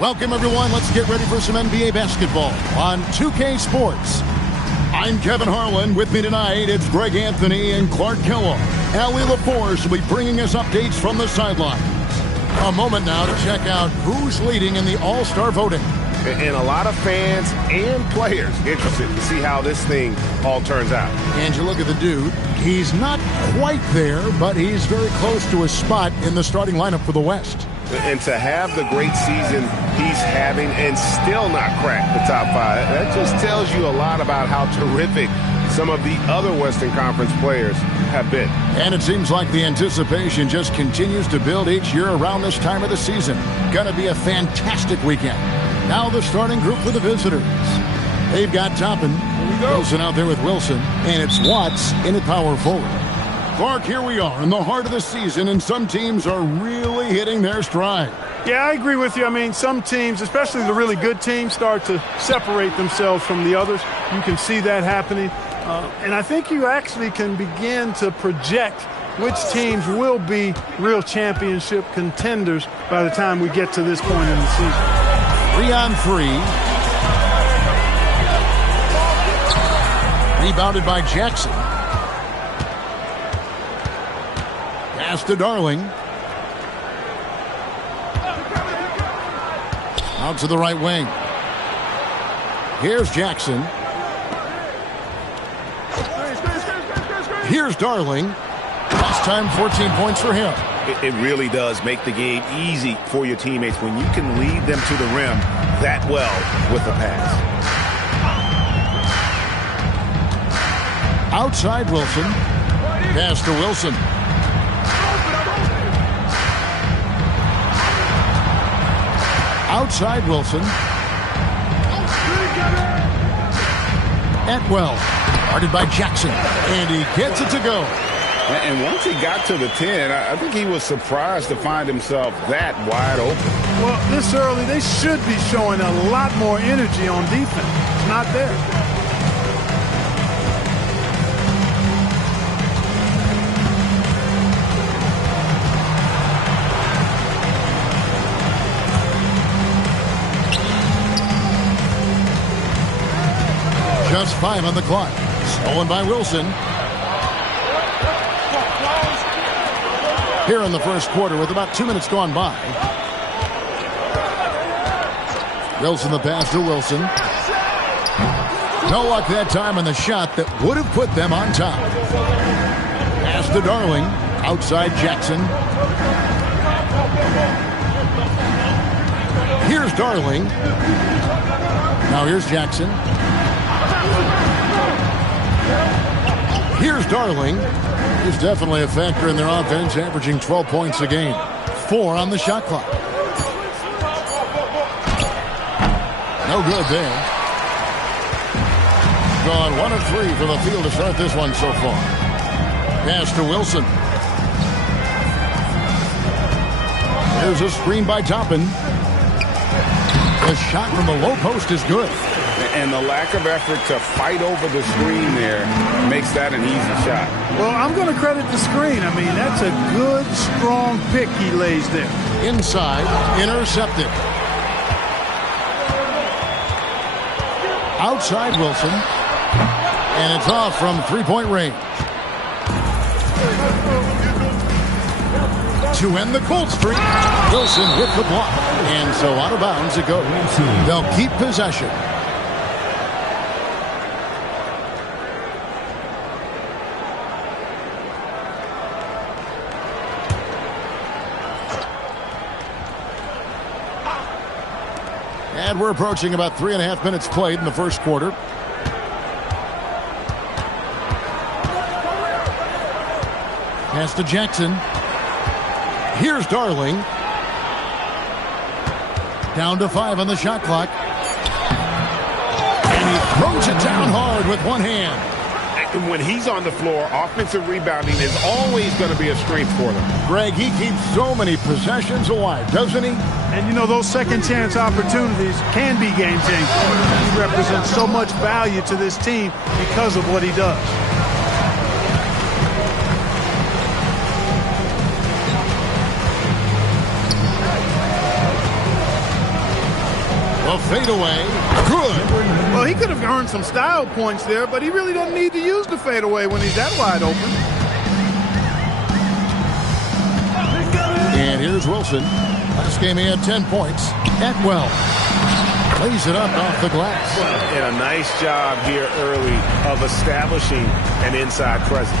Welcome, everyone. Let's get ready for some NBA basketball on 2K Sports. I'm Kevin Harlan. With me tonight, it's Greg Anthony and Clark Kellogg. Allie LaForce will be bringing us updates from the sidelines. A moment now to check out who's leading in the All-Star voting. And a lot of fans and players interested to see how this thing all turns out. And you look at the dude. He's not quite there, but he's very close to a spot in the starting lineup for the West. And to have the great season he's having and still not crack the top five, that just tells you a lot about how terrific some of the other Western Conference players have been. And it seems like the anticipation just continues to build each year around this time of the season. Going to be a fantastic weekend. Now the starting group for the visitors. They've got Toppin, Wilson out there with Wilson, and it's Watts in at power forward. Clark, here we are in the heart of the season, and some teams are really hitting their stride. Yeah, I agree with you. I mean, some teams, especially the really good teams, start to separate themselves from the others. You can see that happening. And I think you actually can begin to project which teams will be real championship contenders by the time we get to this point in the season. 3-on-3. Rebounded by Jackson. Pass to Darling. Out to the right wing. Here's Jackson. Here's Darling. Last time 14 points for him. It really does make the game easy for your teammates when you can lead them to the rim that well with the pass. Outside Wilson. Pass to Wilson. Outside Wilson. Atwell. Guarded by Jackson. And he gets it to go. And once he got to the 10, I think he was surprised to find himself that wide open. Well, this early, they should be showing a lot more energy on defense. It's not there. Just 5 on the clock. Stolen by Wilson. Here in the first quarter with about 2 minutes gone by. Wilson the pass to Wilson. No luck that time on the shot that would have put them on top. Pass to Darling. Outside Jackson. Here's Darling. Now here's Jackson. Here's Darling. He's definitely a factor in their offense, averaging 12 points a game. 4 on the shot clock. No good there. Gone 1 of 3 from the field to start this one so far. Pass to Wilson. There's a screen by Toppin. The shot from the low post is good. And the lack of effort to fight over the screen there makes that an easy shot. Well, I'm going to credit the screen. I mean, that's a good, strong pick he lays there. Inside, intercepted. Outside Wilson. And it's off from three-point range. To end the cold streak, Wilson with the block. And so out of bounds it goes. They'll keep possession. And we're approaching about 3.5 minutes played in the first quarter. Pass to Jackson. Here's Darling. Down to 5 on the shot clock. And he throws it down hard with one hand. When he's on the floor, offensive rebounding is always going to be a strength for them. Greg, he keeps so many possessions alive, doesn't he? And, you know, those second-chance opportunities can be game-changing. He represents so much value to this team because of what he does. fadeaway. Good. Well, he could have earned some style points there, but he really doesn't need to use the fadeaway when he's that wide open. And here's Wilson. Last game he had 10 points. Atwell plays it up off the glass. And a nice job here early of establishing an inside presence.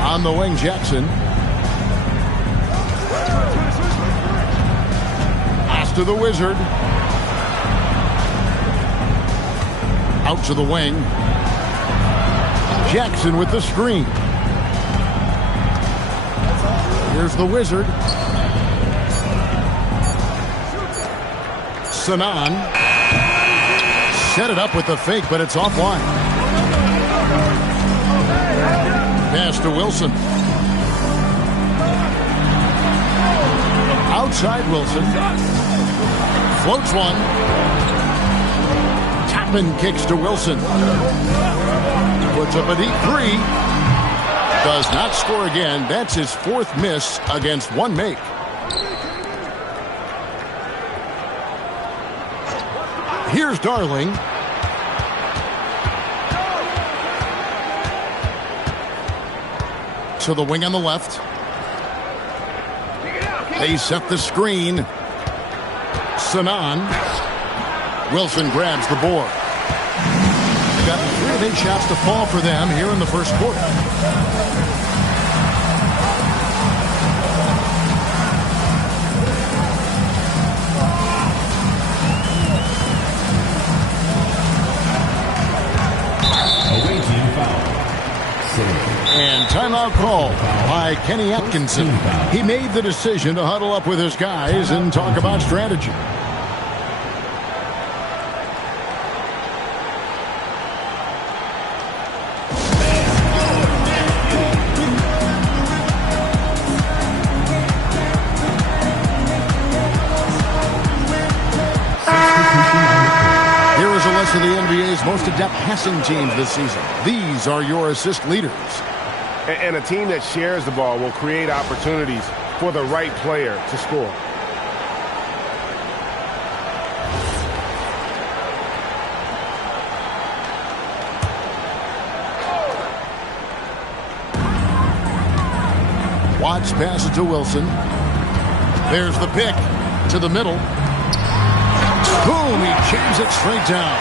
On the wing, Jackson. Pass to the Wizard. Out to the wing. Jackson with the screen. Here's the Wizard. Sanan. Set it up with the fake, but it's offline. Pass to Wilson. Outside Wilson. Floats one. Toppin kicks to Wilson. Puts up a deep three. Does not score again. That's his fourth miss against one make. Here's Darling. To the wing on the left. They set the screen. Sanan. Wilson grabs the board. Got 3 of 8 shots to fall for them here in the first quarter. And timeout call by Kenny Atkinson. He made the decision to huddle up with his guys and talk about strategy. Here is a list of the NBA's most adept passing teams this season. These are your assist leaders. And a team that shares the ball will create opportunities for the right player to score. Watts passes to Wilson. There's the pick to the middle. Boom, he jams it straight down.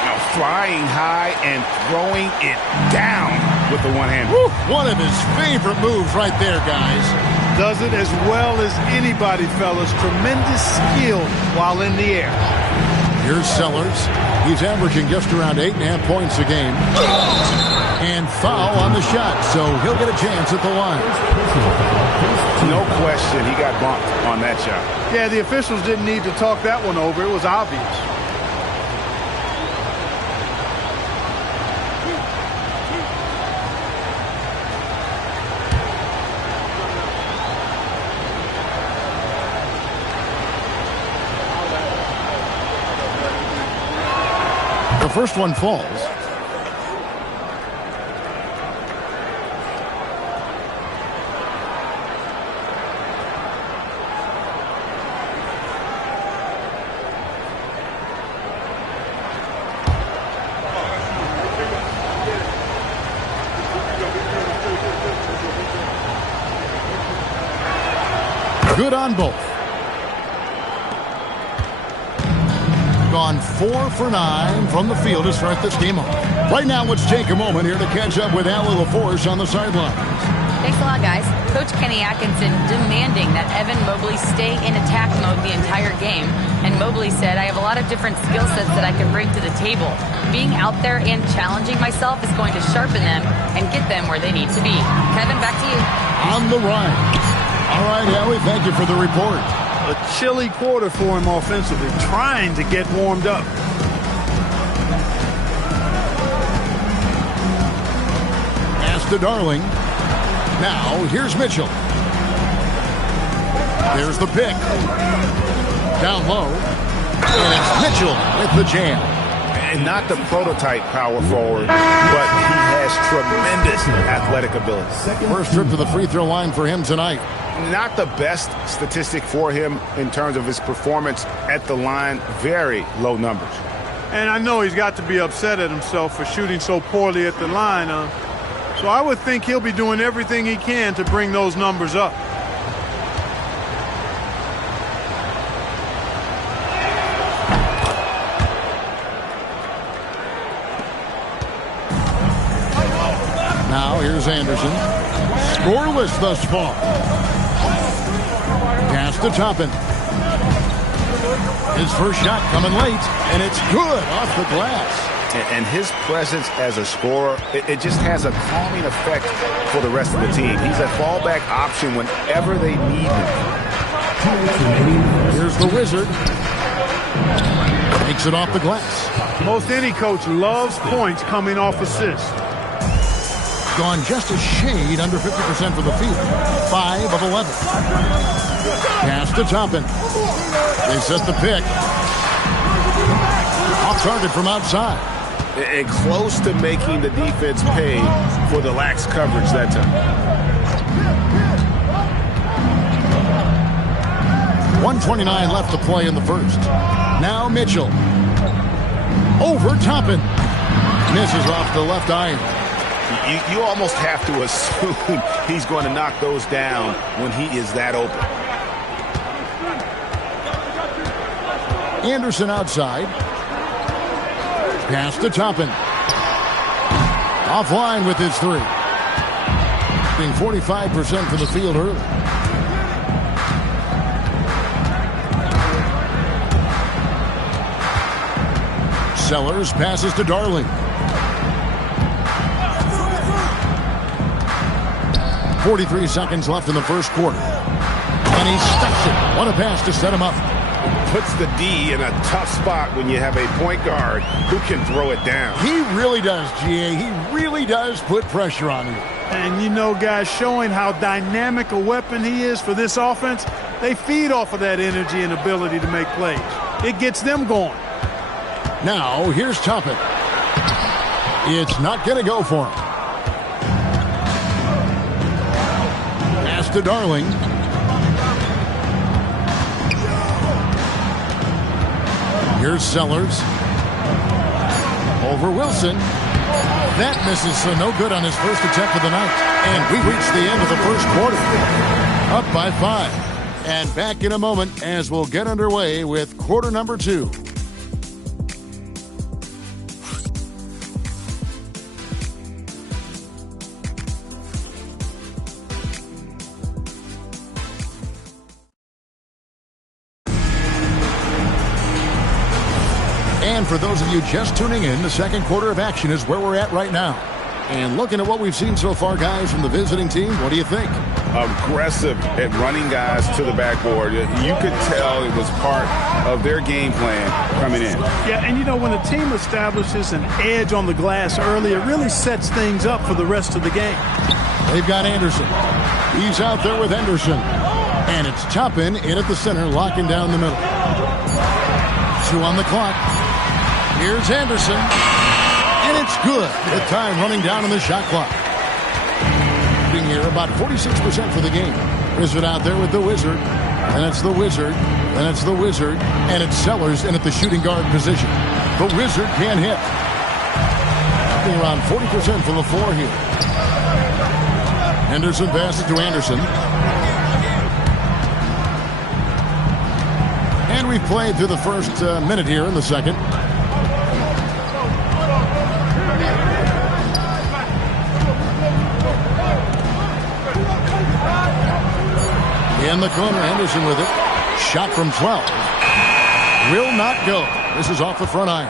Now flying high and throwing it down with the one-hand. One of his favorite moves right there, guys. Does it as well as anybody, fellas. Tremendous skill while in the air. Here's Sellers. He's averaging just around 8.5 points a game. And foul on the shot, so he'll get a chance at the line. No question, he got bumped on that shot. Yeah, the officials didn't need to talk that one over. It was obvious. The first one falls. Good on both. Gone 4 for 9 from the field to start this game off. Right now, let's take a moment here to catch up with Allie LaForce on the sidelines. Thanks a lot, guys. Coach Kenny Atkinson demanding that Evan Mobley stay in attack mode the entire game. And Mobley said, I have a lot of different skill sets that I can bring to the table. Being out there and challenging myself is going to sharpen them and get them where they need to be. Kevin, back to you. On the run. All right, Allie, thank you for the report. A chilly quarter for him offensively, trying to get warmed up. Pass to Darling. Now, here's Mitchell. There's the pick. Down low. And it's Mitchell with the jam. And not the prototype power forward, but he has tremendous athletic ability. First trip to the free throw line for him tonight. not the best statistic for him in terms of his performance at the line. Very low numbers. And I know he's got to be upset at himself for shooting so poorly at the line. So I would think he'll be doing everything he can to bring those numbers up. Now here's Anderson. Scoreless thus far. Pass to Toppin. His first shot coming late, and it's good off the glass. And his presence as a scorer, it just has a calming effect for the rest of the team. He's a fallback option whenever they need him. Here's the Wizard. Takes it off the glass. Most any coach loves points coming off assists. Gone just a shade under 50% from the field. 5 of 11. Pass to Toppin. They set the pick. Off target from outside. And close to making the defense pay for the lax coverage that time. 1:29 left to play in the first. Now Mitchell. Over Toppin. Misses off the left iron. You almost have to assume he's going to knock those down when he is that open. Anderson outside. Pass to Toppin. Offline with his three. Being 45% from the field early. Sellers passes to Darling. 43 seconds left in the first quarter. And he stuffs it. What a pass to set him up. Puts the D in a tough spot when you have a point guard who can throw it down. He really does, GA. He really does put pressure on you. And you know, guys, showing how dynamic a weapon he is for this offense, they feed off of that energy and ability to make plays. It gets them going. Now, here's Toppin. It's not going to go for him. Pass to Darling. Here's Sellers. Over Wilson. That misses, so no good on his first attempt of the night. And we reach the end of the first quarter. Up by 5. And back in a moment as we'll get underway with quarter number 2. And for those of you just tuning in, the second quarter of action is where we're at right now. And looking at what we've seen so far, guys, from the visiting team, what do you think? Aggressive at running guys to the backboard. You could tell it was part of their game plan coming in. Yeah, and you know, when a team establishes an edge on the glass early, it really sets things up for the rest of the game. They've got Anderson. He's out there with Henderson. And it's Toppin in at the center, locking down the middle. 2 on the clock. Here's Anderson. And it's good. The time running down on the shot clock. Being here about 46% for the game. Wizard out there with the Wizard. And it's the Wizard. And it's the Wizard. And it's Sellers in at the shooting guard position. The Wizard can't hit. Being around 40% from the floor here. Henderson passes to Anderson. And we've played through the first minute here in the second. In the corner, Henderson with it. Shot from 12. Will not go. This is off the front iron.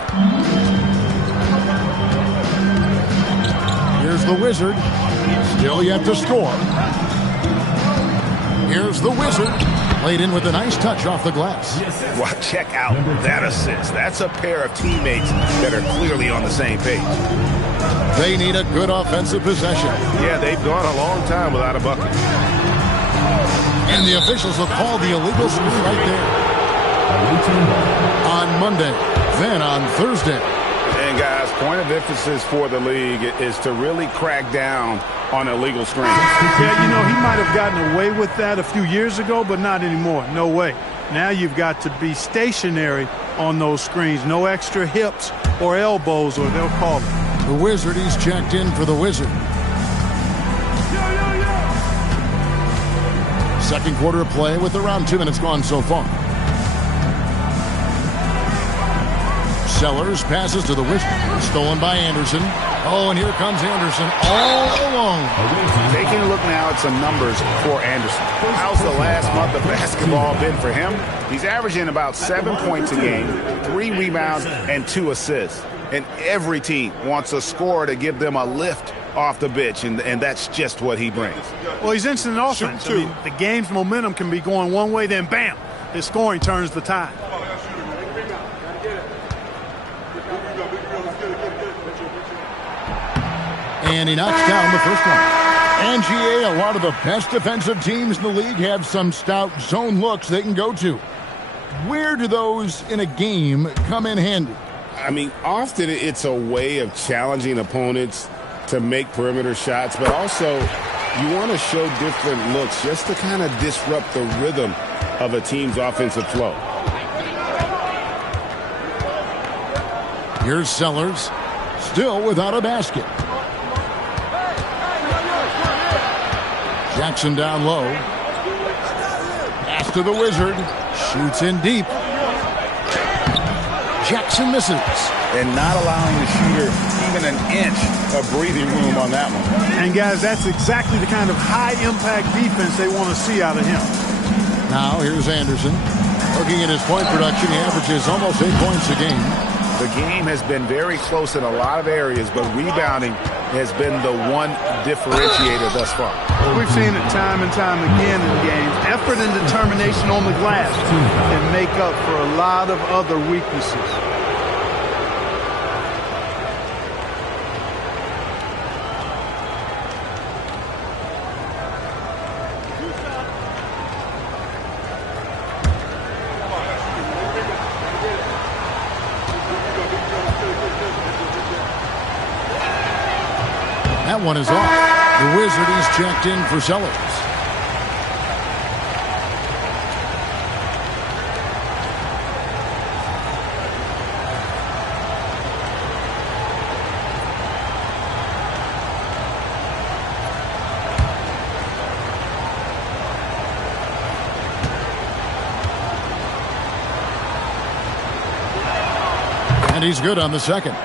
Here's the Wizard. Still yet to score. Here's the Wizard. Played in with a nice touch off the glass. Well, check out that assist. That's a pair of teammates that are clearly on the same page. They need a good offensive possession. Yeah, they've gone a long time without a bucket. And the officials will call the illegal screen right there. On Monday, then on Thursday. And And, guys, point of emphasis for the league is to really crack down on illegal screens. Yeah, you know, he might have gotten away with that a few years ago, but not anymore. No way. Now you've got to be stationary on those screens. No extra hips or elbows, or they'll call it. The Wizard, he's checked in for the Wizard. Second quarter of play with around 2 minutes gone so far. Sellers passes to the Wizard. Stolen by Anderson. Oh, and here comes Anderson all alone. Taking a look now at some numbers for Anderson. How's the last month of basketball been for him? He's averaging about 7 points a game, 3 rebounds, and 2 assists. And every team wants a scorer to give them a lift off the bench, and that's just what he brings. Well, he's instant offense. I mean, the game's momentum can be going one way, then bam, his scoring turns the tide. And he knocks down the first one. NCAA, a lot of the best defensive teams in the league have some stout zone looks they can go to. Where do those in a game come in handy? I mean, often it's a way of challenging opponents to make perimeter shots, but also you want to show different looks just to kind of disrupt the rhythm of a team's offensive flow. Here's Sellers, still without a basket. Jackson down low. Pass to the Wizard. Shoots in deep. Jackson misses. And not allowing the shooter even an inch of breathing room on that one. And, guys, that's exactly the kind of high-impact defense they want to see out of him. Now, here's Anderson. Looking at his point production, he averages almost 8 points a game. The game has been very close in a lot of areas, but rebounding has been the one differentiator thus far. We've seen it time and time again in games. Effort and determination on the glass can make up for a lot of other weaknesses. That one is off. The Wizard is checked in for Sellers. And he's good on the second.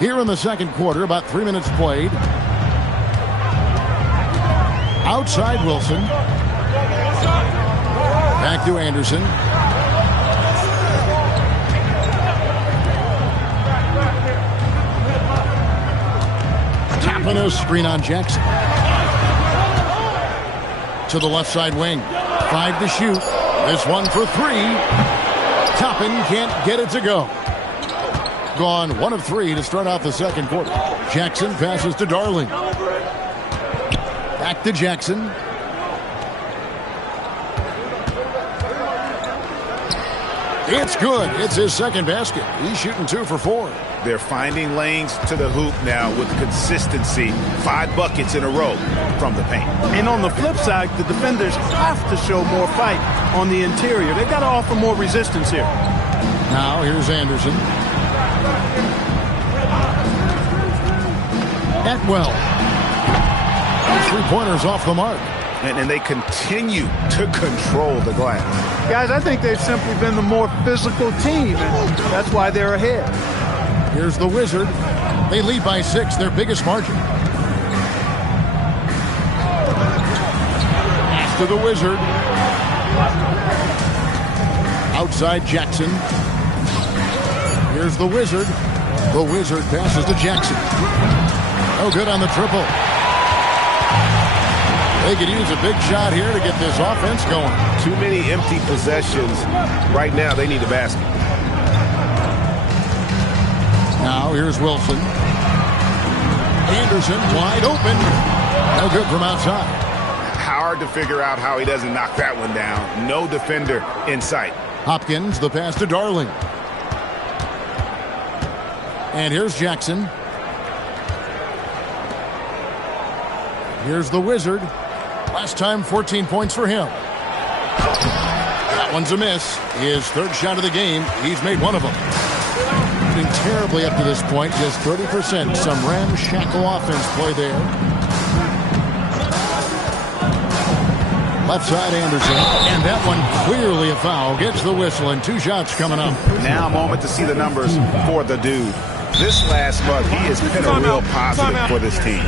Here in the second quarter, about 3 minutes played. Outside Wilson. Back to Anderson. Tapping a screen on Jackson. To the left side wing. 5 to shoot. This one for 3. Toppin can't get it to go. Gone 1 of 3 to start out the second quarter. Jackson passes to Darling. Back to Jackson. It's good. It's his second basket. He's shooting 2 for 4. They're finding lanes to the hoop now with consistency. 5 buckets in a row from the paint. And on the flip side, the defenders have to show more fight on the interior. They've got to offer more resistance here. Now here's Anderson. Atwell. 3-pointers off the mark. And they continue to control the glass. Guys, I think they've simply been the more physical team, and that's why they're ahead. Here's the Wizard. They lead by 6, their biggest margin. Pass to the Wizard. Outside Jackson. Here's the Wizard. The Wizard passes to Jackson. No good on the triple. They could use a big shot here to get this offense going. Too many empty possessions. Right now, they need a basket. Now here's Wilson. Anderson wide open. No good from outside. Hard to figure out how he doesn't knock that one down. No defender in sight. Hopkins, the pass to Darling. And here's Jackson. Here's the Wizard. Last time, 14 points for him. That one's a miss. His third shot of the game. He's made one of them. Shooting terribly up to this point, just 30%. Some ramshackle offense play there. Left side, Anderson. And that one clearly a foul. Gets the whistle, and 2 shots coming up. Now a moment to see the numbers for the dude. This last month, he has been a real positive for this team.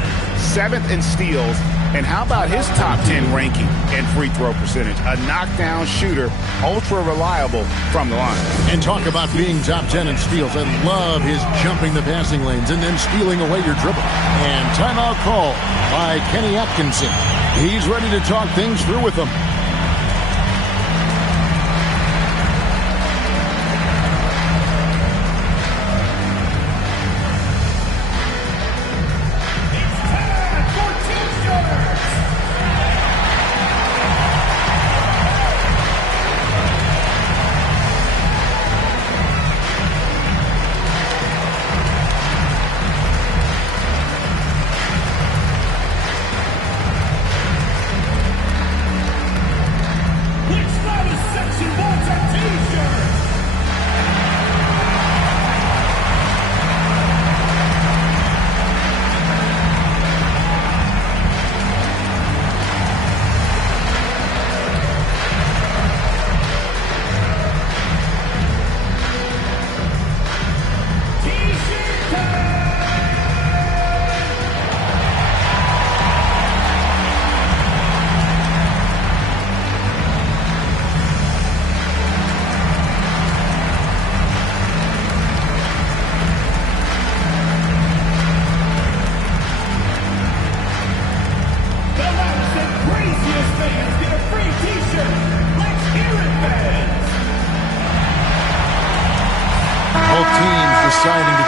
7th in steals. And how about his top 10 ranking and free throw percentage? A knockdown shooter, ultra reliable from the line. And talk about being top 10 in steals. I love his jumping the passing lanes and then stealing away your dribble. And timeout call by Kenny Atkinson. He's ready to talk things through with them.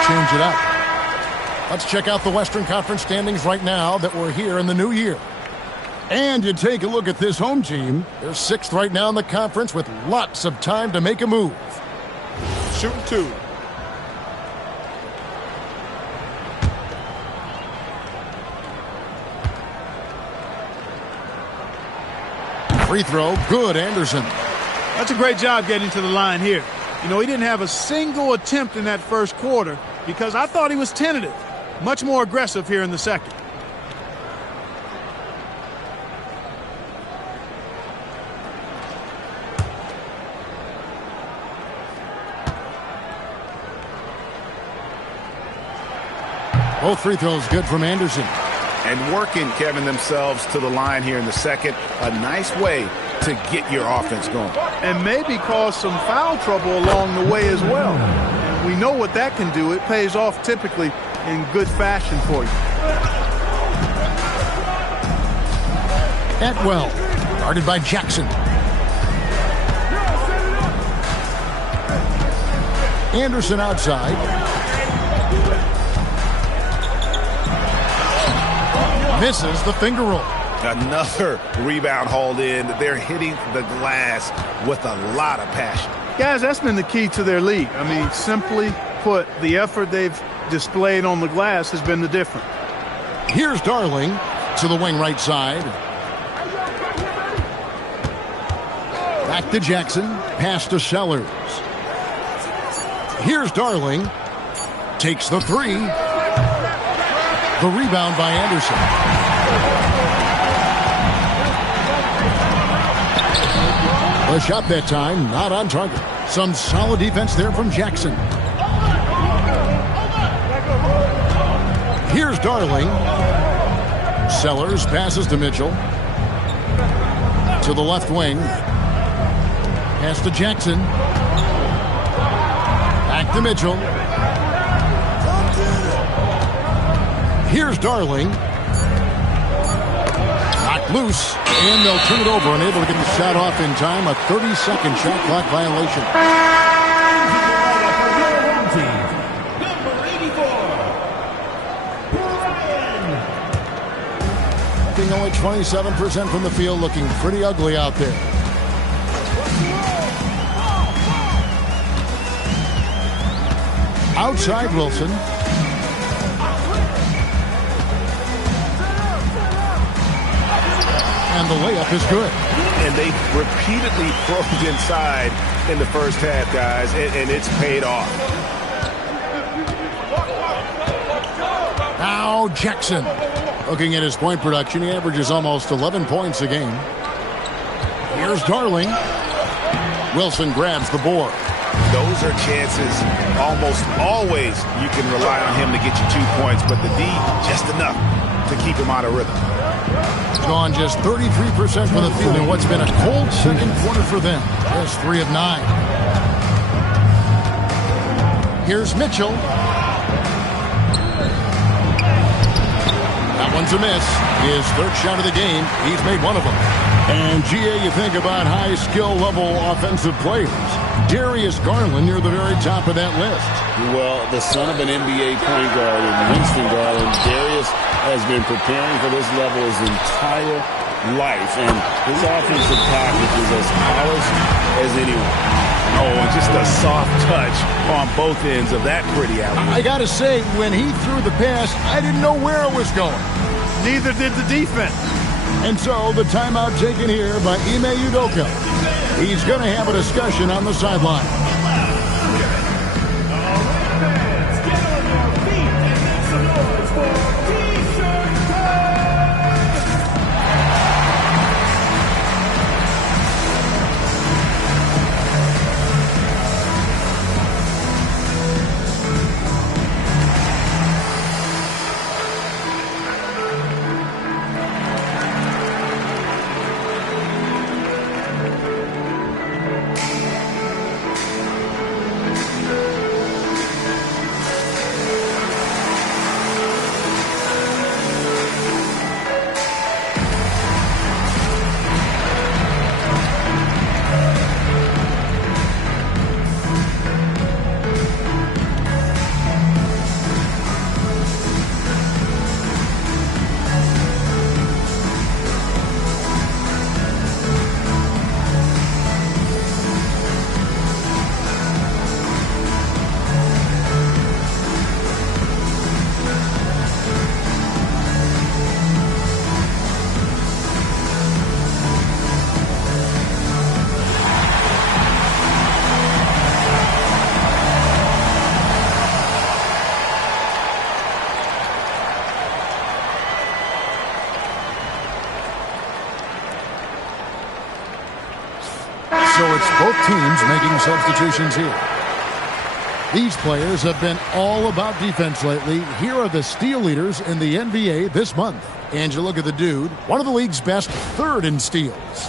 Change it up. Let's check out the Western Conference standings right now that we're here in the new year. And you take a look at this home team. They're 6th right now in the conference with lots of time to make a move. Shooting 2. Free throw, good, Anderson. That's a great job getting to the line here. You know, he didn't have a single attempt in that first quarter because I thought he was tentative. Much more aggressive here in the second. Both free throws good from Anderson. And working, Kevin, themselves to the line here in the second. A nice way to get your offense going. And maybe cause some foul trouble along the way as well. We know what that can do. It pays off typically in good fashion for you. Atwell, guarded by Jackson. Anderson outside. Misses the finger roll. Another rebound hauled in. They're hitting the glass with a lot of passion. Guys, that's been the key to their lead. I mean, simply put, the effort they've displayed on the glass has been the difference. Here's Darling to the wing right side. Back to Jackson. Pass to Sellers. Here's Darling. Takes the 3. The rebound by Anderson. The shot that time, not on target. Some solid defense there from Jackson. Here's Darling. Sellers passes to Mitchell. To the left wing. Pass to Jackson. Back to Mitchell. Here's Darling. Knocked loose. And they'll turn it over, unable to get the shot off in time. A 30-second shot clock violation. Number 84, Brian. Being only 27% from the field, looking pretty ugly out there. Outside Wilson. And the layup is good. And they repeatedly probed inside in the first half, guys, and it's paid off. Now Jackson. Looking at his point production, he averages almost 11 points a game. Here's Darling. Wilson grabs the board. Those are chances almost always you can rely on him to get you 2 points, but the D, just enough to keep him out of rhythm. Gone just 33% from the field in what's been a cold second quarter for them. Just 3 of 9. Here's Mitchell. That one's a miss. His third shot of the game. He's made one of them. And, GA, you think about high skill level offensive players. Darius Garland near the very top of that list. Well, the son of an NBA point guard in Winston Garland, Darius has been preparing for this level his entire life, and his offensive package is as polished as anyone. Oh, and just a soft touch on both ends of that pretty alley. I got to say, when he threw the pass, I didn't know where it was going. Neither did the defense. And so the timeout taken here by Ime Udoka. He's going to have a discussion on the sideline. So it's both teams making substitutions here. These players have been all about defense lately. Here are the steal leaders in the NBA this month. And you look at the dude, one of the league's best, third in steals.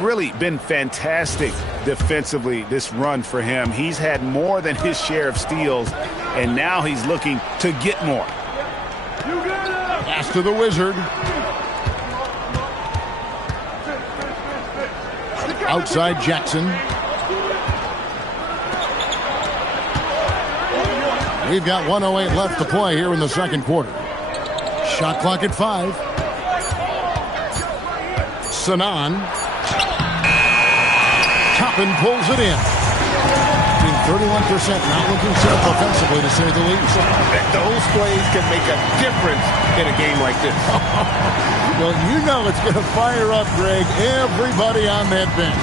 Really been fantastic defensively this run for him. He's had more than his share of steals, and now he's looking to get more. Pass to the Wizard. Outside Jackson. We've got 1:08 left to play here in the second quarter. Shot clock at 5. Sanan. Toppin pulls it in. 31%, not looking so offensively, to say the least. Those plays can make a difference in a game like this. Well, you know it's going to fire up, Greg, everybody on that bench.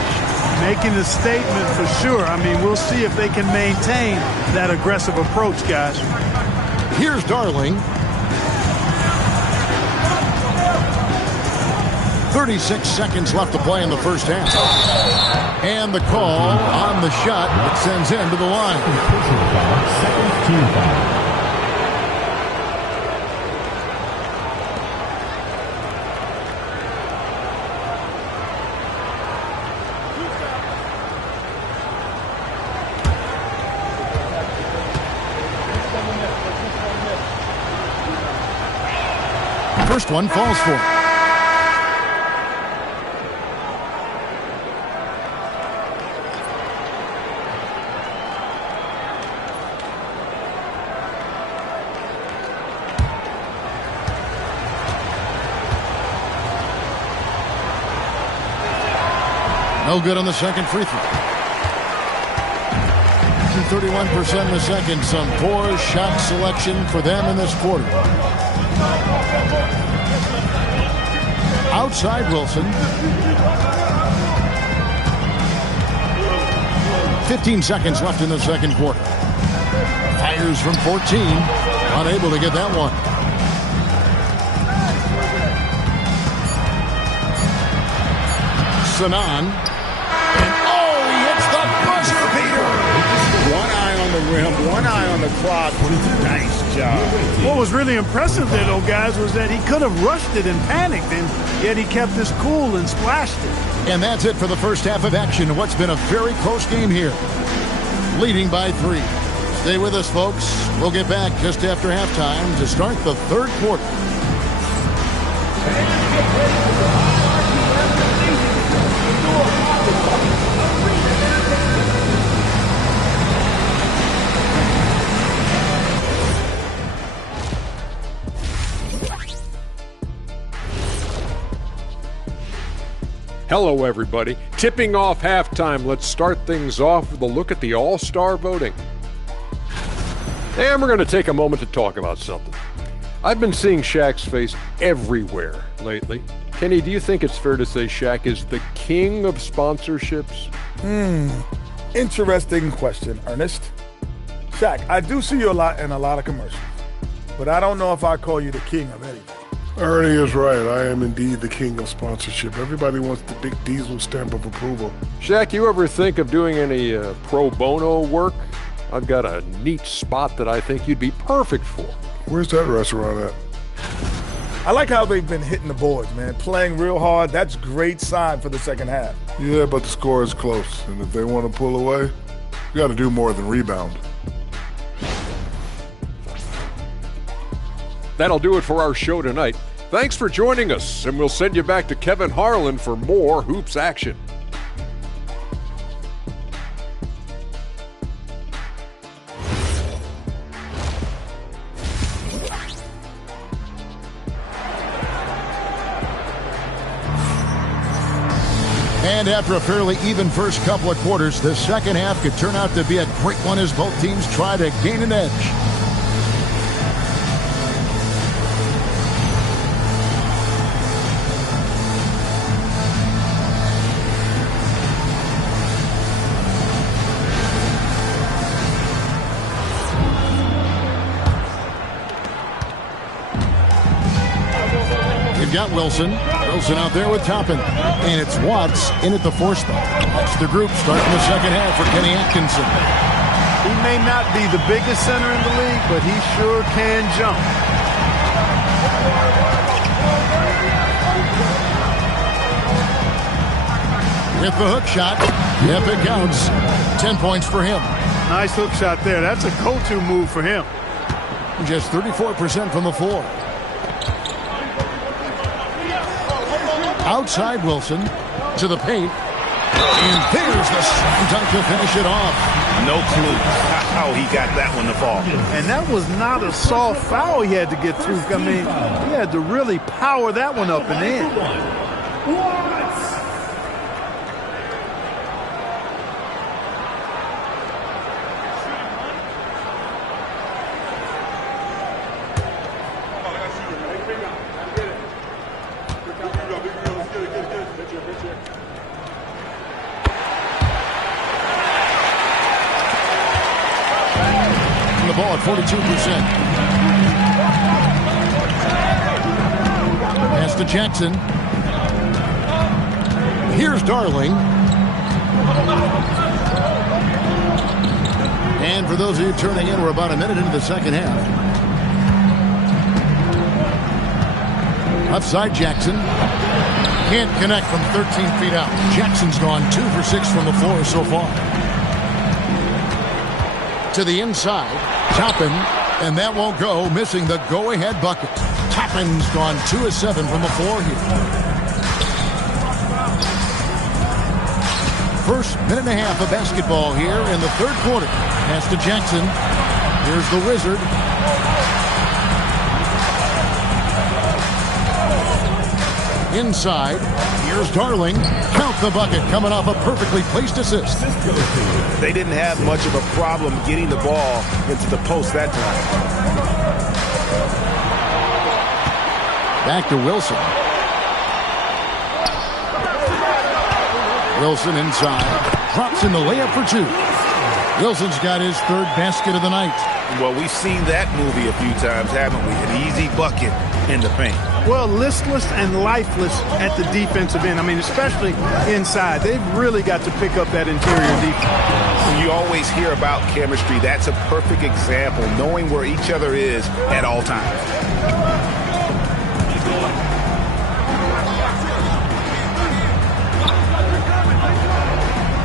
Making a statement for sure. I mean, we'll see if they can maintain that aggressive approach, guys. Here's Darling. 36 seconds left to play in the first half. And the call on the shot that sends him to the line. First one falls for him. No good on the second free throw. shooting 31% in the second. Some poor shot selection for them in this quarter. Outside Wilson. 15 seconds left in the second quarter. Fires from 14. Unable to get that one. Sanan. And he hits the buzzer beater. One eye on the rim, one eye on the clock. Nice job. What was really impressive there, though, guys, was that he could have rushed it and panicked, and yet he kept his cool and splashed it. And that's it for the first half of action. What's been a very close game here. Leading by 3. Stay with us, folks. We'll get back just after halftime to start the third quarter. Hello, everybody. Tipping off halftime. Let's start things off with a look at the All-Star voting. And we're going to take a moment to talk about something. I've been seeing Shaq's face everywhere lately. Kenny, do you think it's fair to say Shaq is the king of sponsorships? Interesting question, Ernest. Shaq, I do see you in a lot of commercials, but I don't know if I call you the king of anything. Ernie is right. I am indeed the king of sponsorship. Everybody wants the big Diesel stamp of approval. Shaq, you ever think of doing any pro bono work? I've got a neat spot that I think you'd be perfect for. Where's that restaurant at? I like how they've been hitting the boards, man. Playing real hard. That's great sign for the second half. Yeah, but the score is close. And if they want to pull away, you got to do more than rebound. That'll do it for our show tonight. Thanks for joining us, and we'll send you back to Kevin Harlan for more hoops action. And after a fairly even first couple of quarters, the second half could turn out to be a great one as both teams try to gain an edge. Got Wilson out there with Toppin. And it's Watts in at the 4 spot. That's the group starting the second half for Kenny Atkinson. He may not be the biggest center in the league, but he sure can jump. With the hook shot. Yep, it counts. 10 points for him. Nice hook shot there. That's a go-to move for him. Just 34% from the floor. Outside Wilson to the paint. And there's the slam dunk to finish it off. No clue how he got that one to fall. And that was not a soft foul he had to get through. I mean, he had to really power that one up and in. Ball at 42%. Pass to Jackson. Here's Darling. And for those of you turning in, we're about a minute into the second half. Upside Jackson. Can't connect from 13 feet out. Jackson's gone 2 for 6 from the floor so far. To the inside. Toppin, and that won't go, missing the go-ahead bucket. Toppin's gone 2 of 7 from the floor here. First minute and a half of basketball here in the third quarter. Pass to Jackson. Here's the Wizard. Inside, here's Darling. Count the bucket, coming off a perfectly placed assist. They didn't have much of a problem getting the ball into the post that time. Back to Wilson. Wilson inside. Drops in the layup for two. Wilson's got his third basket of the night. Well, we've seen that movie a few times, haven't we? An easy bucket in the paint. Well, listless and lifeless at the defensive end. I mean, especially inside. They've really got to pick up that interior defense. You always hear about chemistry. That's a perfect example, knowing where each other is at all times.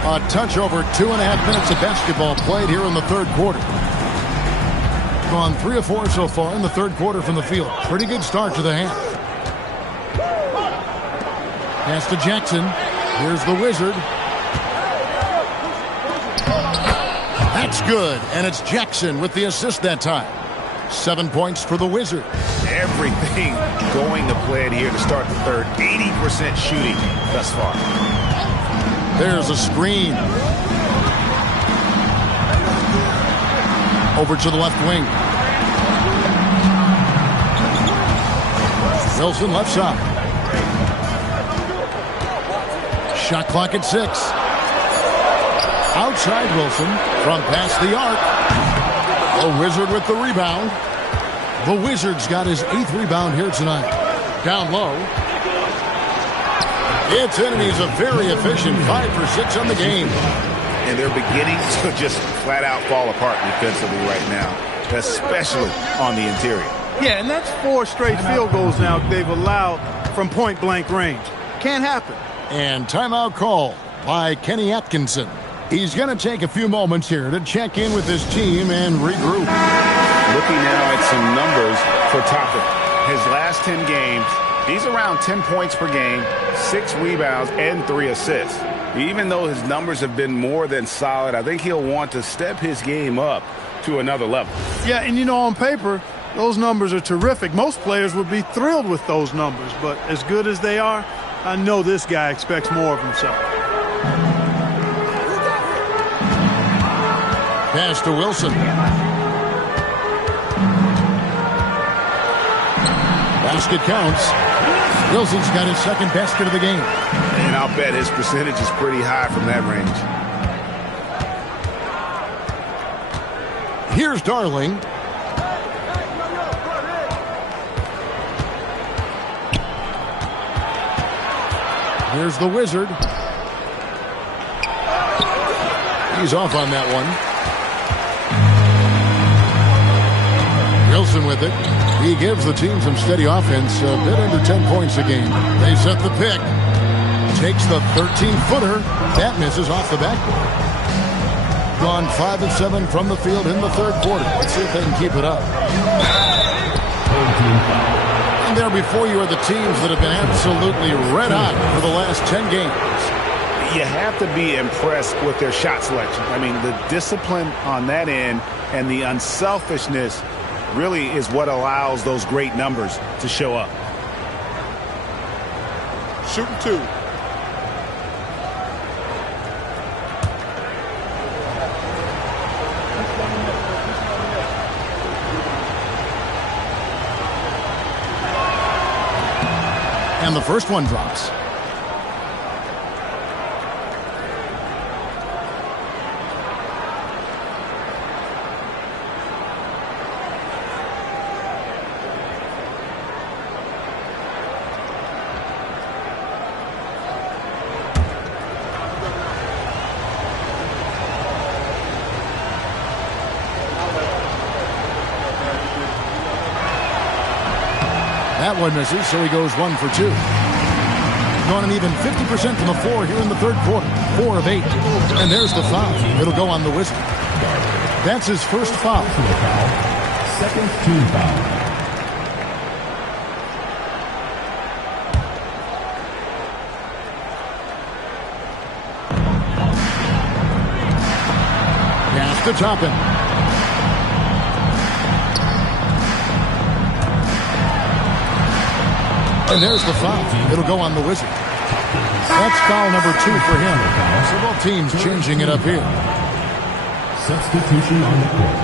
A touch over 2.5 minutes of basketball played here in the third quarter. Gone 3 of 4 so far in the third quarter from the field. Pretty good start to the half. Pass to Jackson. Here's the Wizard. That's good, and it's Jackson with the assist that time. 7 points for the Wizard. Everything going to plan here to start the third. 80% shooting thus far. There's a screen. Over to the left wing. Wilson left side. Shot clock at 6. Outside Wilson from past the arc. The Wizard with the rebound. The Wizard's got his 8th rebound here tonight. Down low. It's in, and he's a very efficient 5 for 6 on the game. And they're beginning to just flat out fall apart defensively right now, especially on the interior. Yeah, and that's 4 straight field goals now they've allowed from point-blank range. Can't happen. And timeout call by Kenny Atkinson. He's going to take a few moments here to check in with his team and regroup. Looking now at some numbers for Toppin. His last 10 games, he's around 10 points per game, 6 rebounds, and 3 assists. Even though his numbers have been more than solid, I think he'll want to step his game up to another level. Yeah, and you know, on paper, those numbers are terrific. Most players would be thrilled with those numbers, but as good as they are, I know this guy expects more of himself. Pass to Wilson. Basket counts. Wilson's got his 2nd basket of the game. And I'll bet his percentage is pretty high from that range. Here's Darling. Here's the Wizard. He's off on that one. Wilson with it. He gives the team some steady offense, a bit under 10 points a game. They set the pick. Takes the 13-footer. That misses off the backboard. Gone 5 of 7 from the field in the third quarter. Let's see if they can keep it up. And there before you are the teams that have been absolutely red hot for the last 10 games. You have to be impressed with their shot selection. I mean, the discipline on that end and the unselfishness really is what allows those great numbers to show up. Shooting 2. And the first one drops. That one misses, so he goes 1 for 2. Gone an even 50% from the floor here in the third quarter. 4 of 8. And there's the foul. It'll go on the Wizard. That's his first foul. Second team foul. Pass to Toppin. And there's the foul. It'll go on the Wizard. That's foul number 2 for him. So both teams changing it up here. Substitution on the court.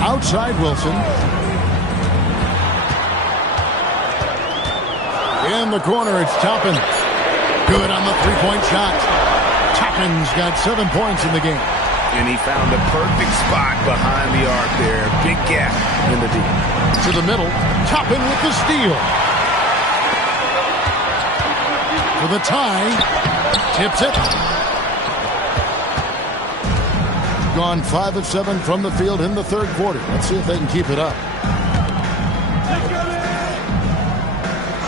Outside Wilson. In the corner, it's Toppin. Good on the three-point shot. Toppin's got 7 points in the game. And he found a perfect spot behind the arc there. Big gap in the deep. To the middle. Toppin with the steal. For the tie. Tips it. Gone 5 of 7 from the field in the third quarter. Let's see if they can keep it up.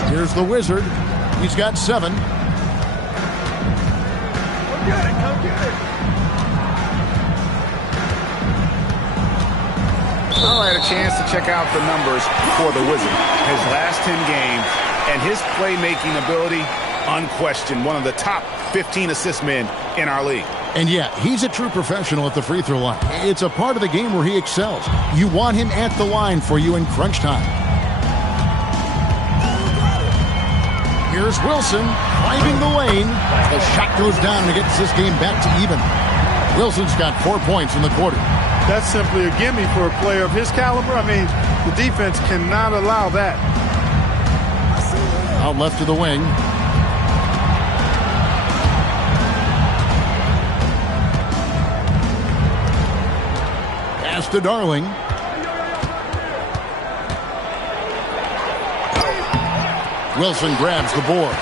Here's the Wizard. He's got 7. All right, a chance to check out the numbers for the Wizard. His last 10 games and his playmaking ability, unquestioned, one of the top 15 assist men in our league. And yeah, he's a true professional at the free throw line. It's a part of the game where he excels. You want him at the line for you in crunch time. Here's Wilson driving the lane. The shot goes down and it gets this game back to even. Wilson's got 4 points in the quarter. That's simply a gimme for a player of his caliber. I mean, the defense cannot allow that. Out left to the wing. Pass to Darling. Wilson grabs the board.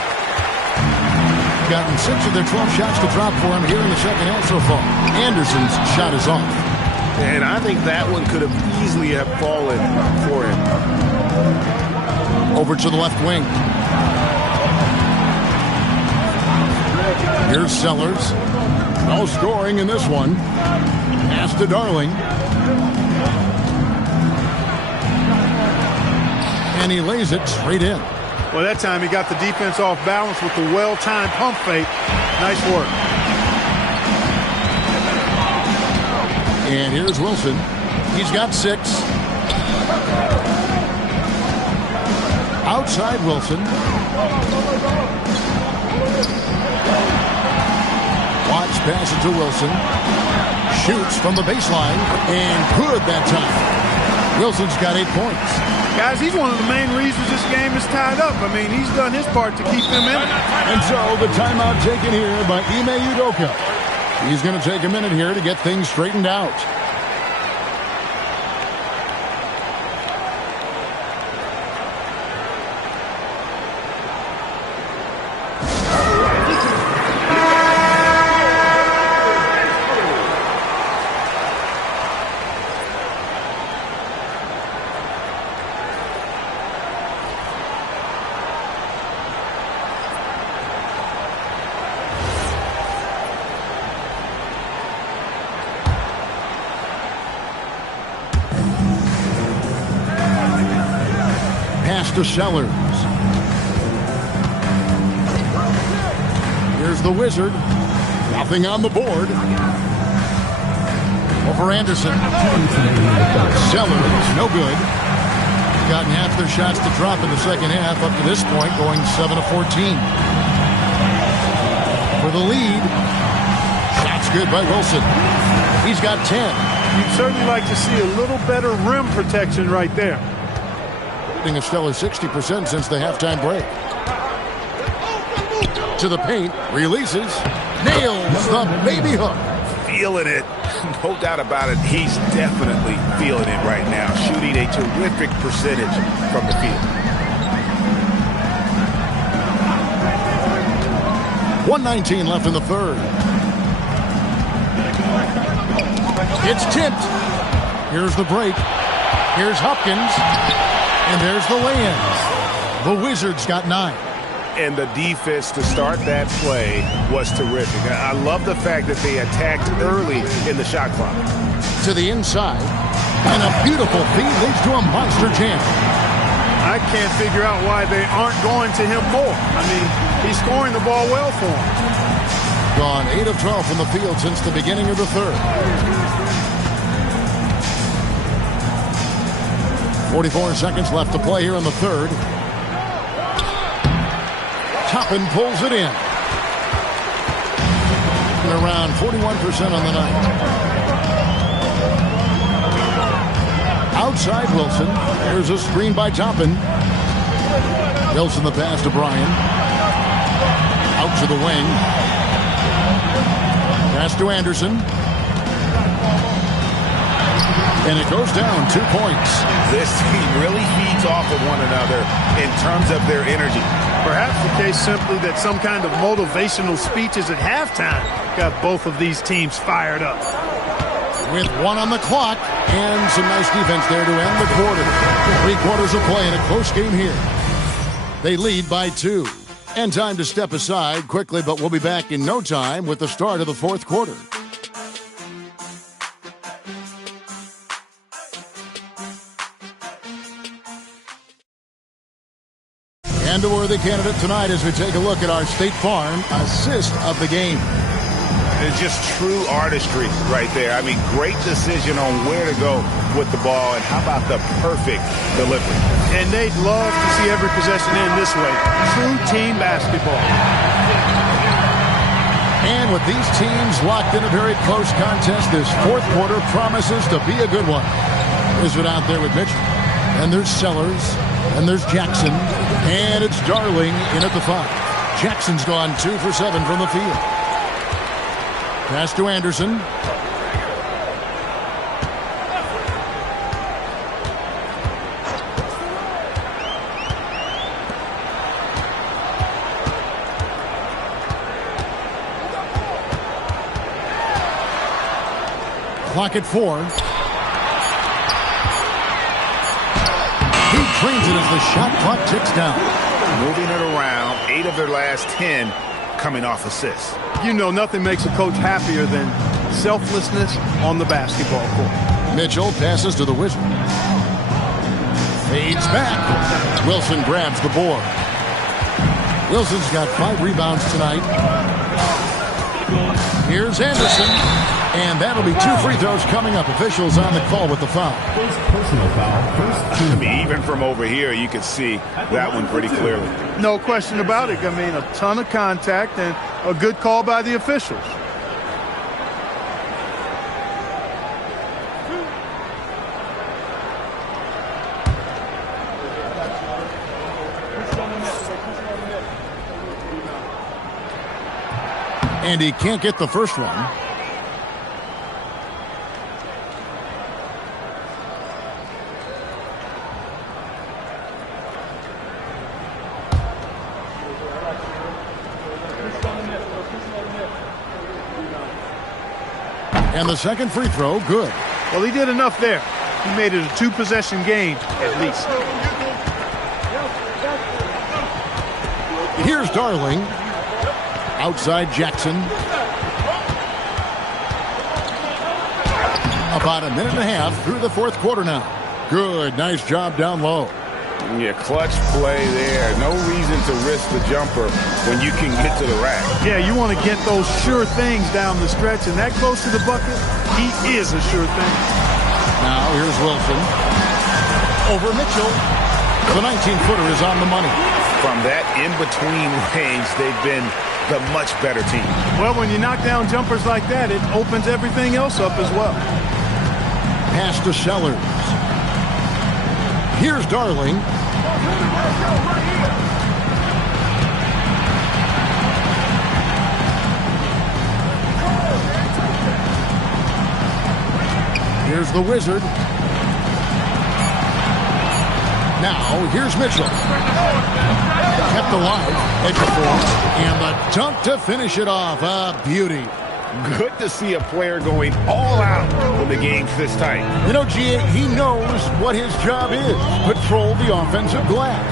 Gotten 6 of their 12 shots to drop for him here in the second half so far. Anderson's shot is off. And I think that one could have easily have fallen for him. Over to the left wing. Here's Sellers. No scoring in this one. Pass to Darling. And he lays it straight in. Well, that time he got the defense off balance with the well-timed pump fake. Nice work. And here's Wilson. He's got 6. Outside Wilson. Watts passes to Wilson. Shoots from the baseline. And good that time. Wilson's got 8 points. Guys, he's one of the main reasons this game is tied up. I mean, he's done his part to keep them in it. And so the timeout taken here by Ime Udoka. He's going to take a minute here to get things straightened out. To Sellers. Here's the Wizard. Nothing on the board. Over Anderson. Sellers, no good. Gotten half their shots to drop in the second half up to this point, going 7 of 14. For the lead. Shots good by Wilson. He's got 10. You'd certainly like to see a little better rim protection right there. A stellar 60% since the halftime break. To the paint, releases, nails the baby hook. Feeling it. No doubt about it. He's definitely feeling it right now. Shooting a terrific percentage from the field. 1:19 left in the third. It's tipped. Here's the break. Here's Hopkins. And there's the lay-in. The Wizards got 9. And the defense to start that play was terrific. I love the fact that they attacked early in the shot clock. To the inside. And a beautiful feed leads to a monster jam. I can't figure out why they aren't going to him more. I mean, he's scoring the ball well for him. gone 8 of 12 from the field since the beginning of the third. 44 seconds left to play here in the third. Toppin pulls it in. And around 41% on the night. Outside Wilson. There's a screen by Toppin. Wilson the pass to Bryan. Out to the wing. Pass to Anderson. And it goes down 2 points. This team really feeds off of one another in terms of their energy. Perhaps the case simply that some kind of motivational speeches at halftime got both of these teams fired up. With 1 on the clock and some nice defense there to end the quarter. 3 quarters of play in a close game here. They lead by 2. And time to step aside quickly, but we'll be back in no time with the start of the fourth quarter. And a worthy candidate tonight as we take a look at our State Farm assist of the game. It's just true artistry right there. I mean, great decision on where to go with the ball, and how about the perfect delivery. And they'd love to see every possession end this way. True team basketball. And with these teams locked in a very close contest, this fourth quarter promises to be a good one. Wizard out there with Mitchell. And there's Sellers. And there's Jackson. And it's Darling in at the 5. Jackson's gone 2 for 7 from the field. Pass to Anderson. Clock at 4. He trains it as the shot clock ticks down. Moving it around, 8 of their last 10 coming off assists. You know, nothing makes a coach happier than selflessness on the basketball court. Mitchell passes to the Wizard. Fades back. Wilson grabs the board. Wilson's got 5 rebounds tonight. Here's Anderson. And that'll be 2 free throws coming up. Officials on the call with the foul. First personal foul. First team I mean, even from over here, you could see that one pretty clearly. No question about it. I mean, a ton of contact and a good call by the officials. And he can't get the first one. And the second free throw, good. Well, he did enough there. He made it a 2-possession game, at least. Here's Darling. Outside Jackson. About a minute and a half through the fourth quarter now. Good, nice job down low. Yeah, clutch play there. No reason to risk the jumper when you can get to the rack. Yeah, you want to get those sure things down the stretch, and that close to the bucket, he is a sure thing. Now here's Wilson. Over Mitchell. The 19-footer is on the money. From that in-between range, they've been the much better team. Well, when you knock down jumpers like that, it opens everything else up as well. Pass to Sellers. Here's Darling. Here's the Wizard. Now, here's Mitchell. Kept alive, edge of 4. And the dunk to finish it off. A beauty. Good to see a player going all out when the game's this tight. You know, G.A., he knows what his job is. Patrol the offensive glass.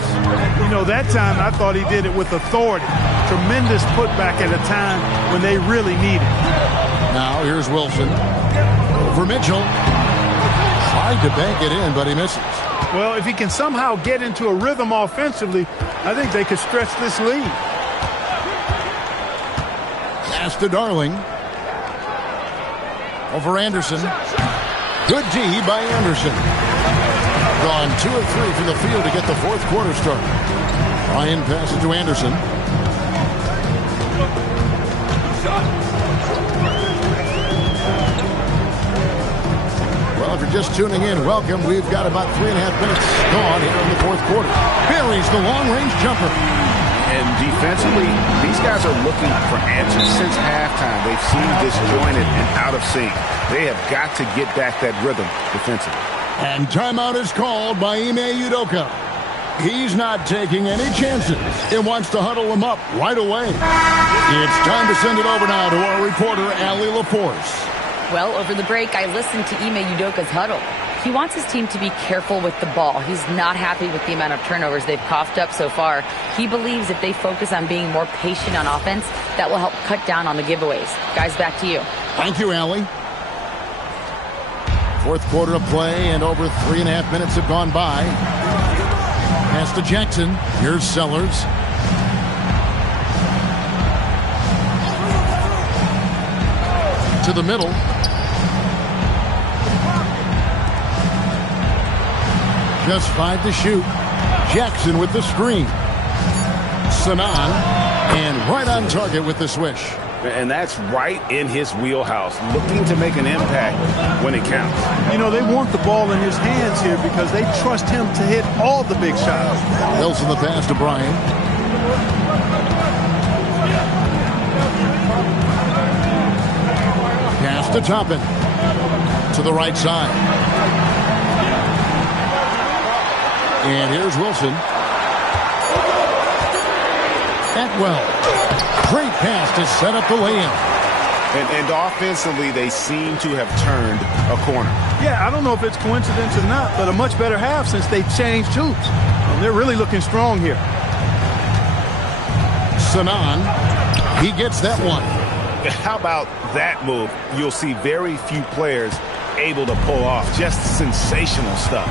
You know, that time I thought he did it with authority. Tremendous putback at a time when they really need it. Now, here's Wilson. Over Mitchell. Tried to bank it in, but he misses. Well, if he can somehow get into a rhythm offensively, I think they could stretch this lead. Pass to Darling. Over Anderson. Good D by Anderson. Gone 2 of 3 from the field to get the fourth quarter started. Ryan passes to Anderson. Well, if you're just tuning in, welcome. We've got about 3.5 minutes gone here in the fourth quarter. Buries the long-range jumper. And defensively, these guys are looking for answers since halftime. They've seemed disjointed and out of sync. They have got to get back that rhythm defensively. And timeout is called by Ime Udoka. He's not taking any chances. He wants to huddle him up right away. It's time to send it over now to our reporter, Allie LaForce. Well, over the break, I listened to Ime Udoka's huddle. He wants his team to be careful with the ball. He's not happy with the amount of turnovers they've coughed up so far. He believes if they focus on being more patient on offense, that will help cut down on the giveaways. Guys, back to you. Thank you, Allie. Fourth quarter of play, and over 3.5 minutes have gone by. Pass to Jackson. Here's Sellers. To the middle. Just 5 to shoot. Jackson with the screen. Sanan. And right on target with the swish. And that's right in his wheelhouse, looking to make an impact when it counts. You know, they want the ball in his hands here because they trust him to hit all the big shots. Wilson the pass to Bryant. Pass to Toppin. To the right side. And here's Wilson. Atwell. Great pass to set up the lay-in. And offensively, they seem to have turned a corner. Yeah, I don't know if it's coincidence or not, but a much better half since they changed hoops. They're really looking strong here. Sanan. He gets that one. How about that move? You'll see very few players able to pull off. Just sensational stuff.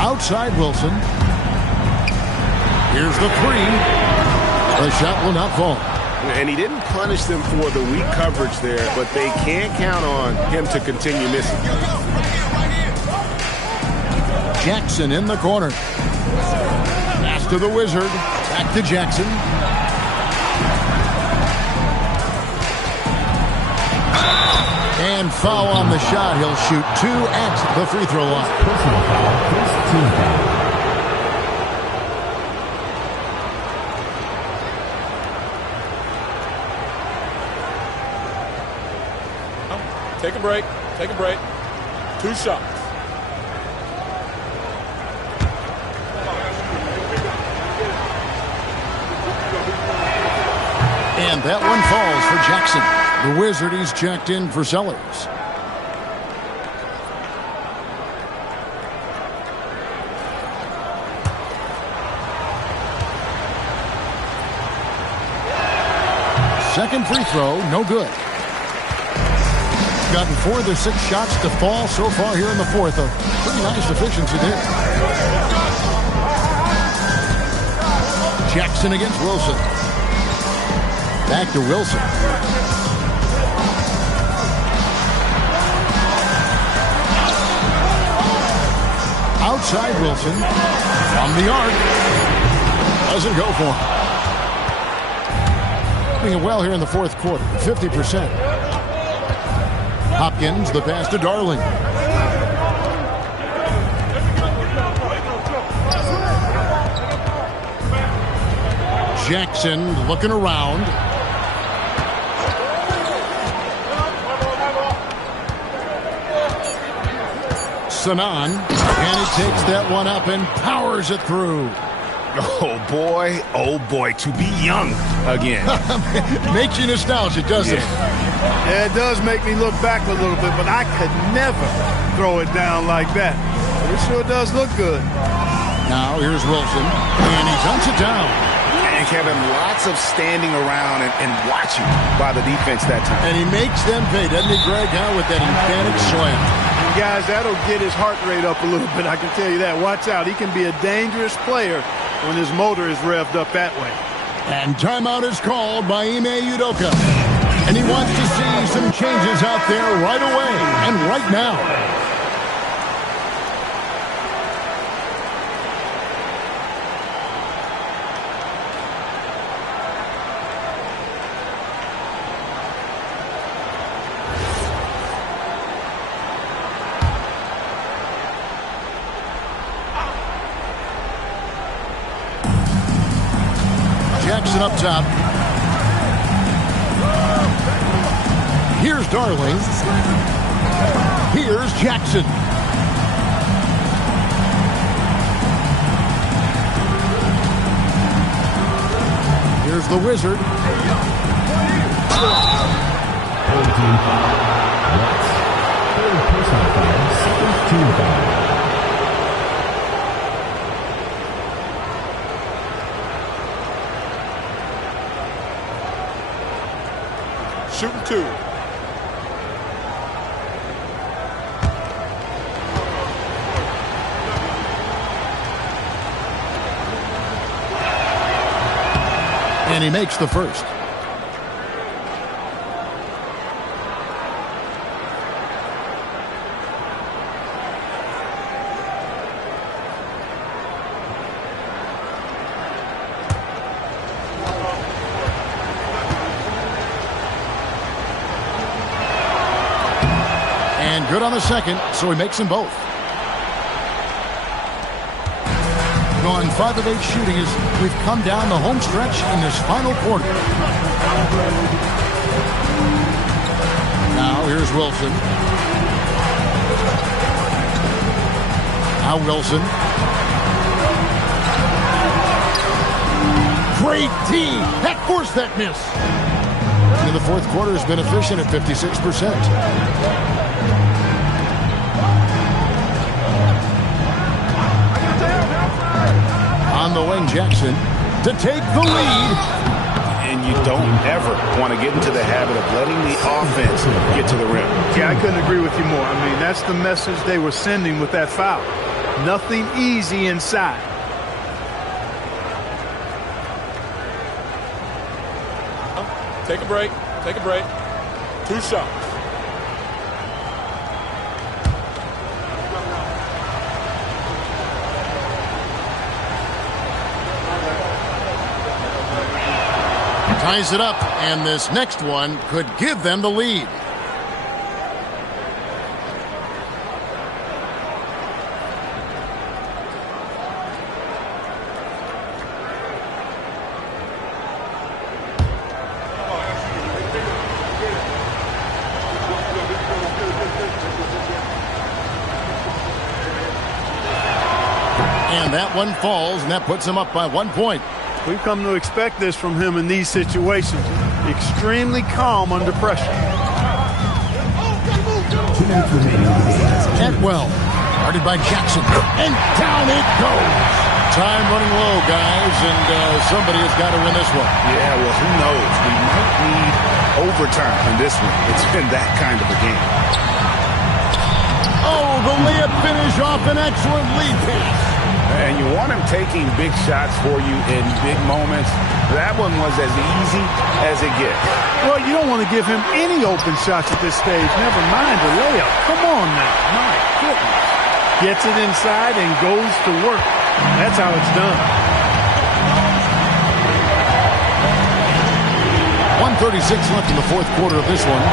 Outside Wilson. Here's the three. The shot will not fall. And he didn't punish them for the weak coverage there, but they can't count on him to continue missing. Jackson in the corner. Pass to the Wizard. Back to Jackson. And foul on the shot. He'll shoot 2 at the free throw line. Personal foul, first team foul. Take a break. Take a break. 2 shots. And that one falls for Jackson. The Wizard, he's checked in for Sellers. Second free throw, no good. Gotten 4 of the 6 shots to fall so far here in the fourth. A pretty nice efficiency there. Jackson against Wilson. Back to Wilson. Outside Wilson. From the arc. Doesn't go for him. Doing it well here in the fourth quarter. 50%. Hopkins, the pass to Darling. Jackson looking around. Sanan, and he takes that one up and powers it through. Oh boy, to be young again. Makes you nostalgic, doesn't it? Yeah, it does make me look back a little bit, but I could never throw it down like that. But it sure does look good. Now here's Wilson, and he dunks it down. And Kevin, lots of standing around and watching by the defense that time. And he makes them pay, doesn't he, Greg? With that emphatic slam. And guys, that'll get his heart rate up a little bit, I can tell you that. Watch out. He can be a dangerous player when his motor is revved up that way. And timeout is called by Ime Udoka. And he wants to see some changes out there right away and right now. Jackson up top. Here's Darling. Here's Jackson. Here's the Wizard. Shooting 2. And he makes the first. Good on the second, so he makes them both. Gone 5 of 8 shooting as we've come down the home stretch in this final quarter. Now here's Wilson. Now Wilson. Great team. That forced that miss. And the fourth quarter has been efficient at 56%. On the wing, Jackson to take the lead. And you don't ever want to get into the habit of letting the offense get to the rim. Yeah, I couldn't agree with you more. I mean, that's the message they were sending with that foul. Nothing easy inside. Take a break. Take a break. 2 shots. Ties it up, and this next one could give them the lead. And that one falls, and that puts them up by 1 point. We've come to expect this from him in these situations. Extremely calm under pressure. Atwell, guarded by Jackson, and down it goes. Time running low, guys, and somebody has got to win this one. Yeah, well, who knows? We might need overtime in this one. It's been that kind of a game. Oh, the layup finish off an excellent lead pass. And you want him taking big shots for you in big moments. That one was as easy as it gets. Well, you don't want to give him any open shots at this stage. Never mind the layup. Come on now. My goodness. Gets it inside and goes to work. That's how it's done. 1:36 left in the fourth quarter of this one.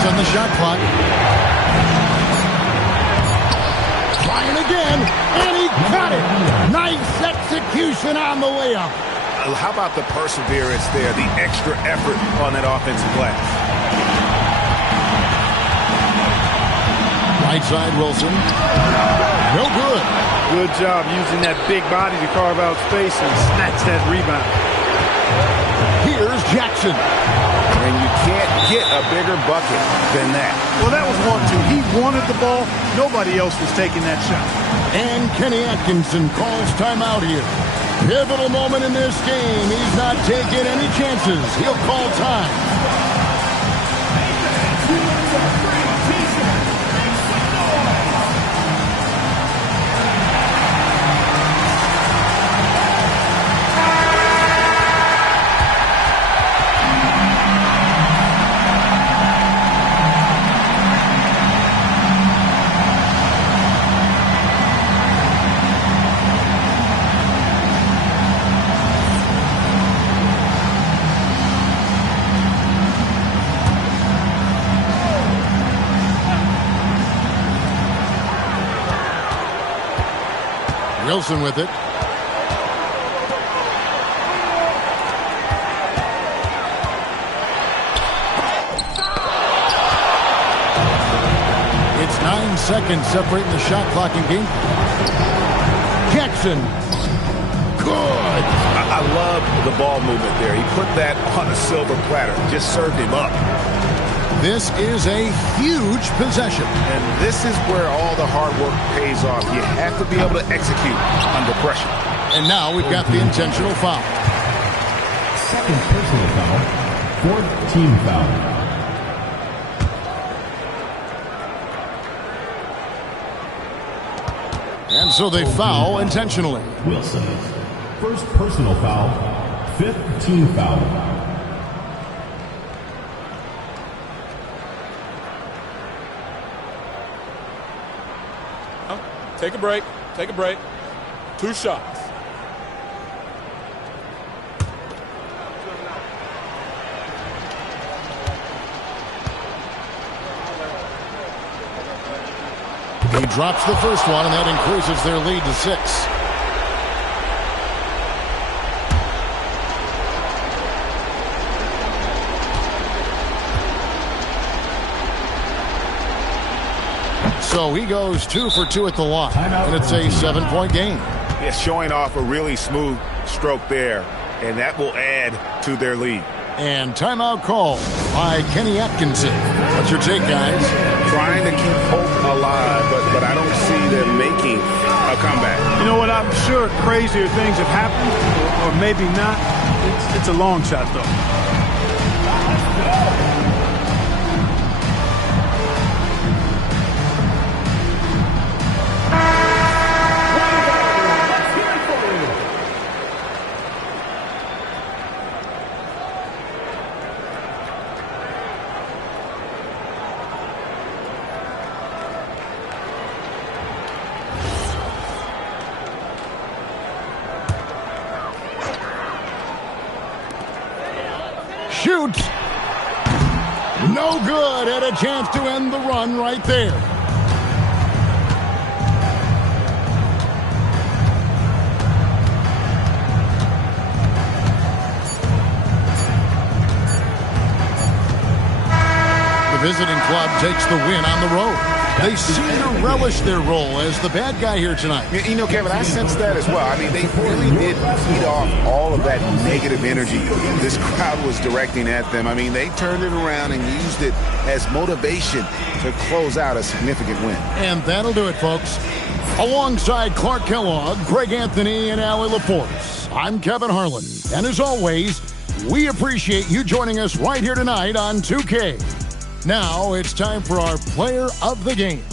On the shot clock. Trying again, and he got it. Nice execution on the layup. How about the perseverance there, the extra effort on that offensive glass? Right side, Wilson. No good. Good job using that big body to carve out space and snatch that rebound. Here's Jackson. And you can't get a bigger bucket than that. Well, that was 1-2. He wanted the ball. Nobody else was taking that shot. And Kenny Atkinson calls timeout here. Pivotal moment in this game. He's not taking any chances. He'll call time. Wilson with it. It's 9 seconds separating the shot clock in game. Jackson. Good. I love the ball movement there. He put that on a silver platter. Just served him up. This is a huge possession. And this is where all the hard work pays off. You have to be able to execute under pressure. And now we've got the intentional foul. Second personal foul. Fourth team foul. And so they foul intentionally. Wilson. First personal foul. Fifth team foul. Take a break. Take a break. 2 shots. He drops the first one, and that increases their lead to 6. So he goes 2 for 2 at the line, and it's a 7-point game. Yeah, showing off a really smooth stroke there, and that will add to their lead. And timeout call by Kenny Atkinson. What's your take, guys? Trying to keep hope alive, but I don't see them making a comeback. You know what? I'm sure crazier things have happened, or maybe not. It's a long shot, though. Shoots. No good. And a chance to end the run right there. The visiting club takes the win on the road. They seem to relish their role as the bad guy here tonight. You know, Kevin, I sense that as well. I mean, they really did feed off all of that negative energy this crowd was directing at them. I mean, they turned it around and used it as motivation to close out a significant win. And that'll do it, folks. Alongside Clark Kellogg, Greg Anthony, and Allie LaForce, I'm Kevin Harlan. And as always, we appreciate you joining us right here tonight on 2K. Now it's time for our player of the game.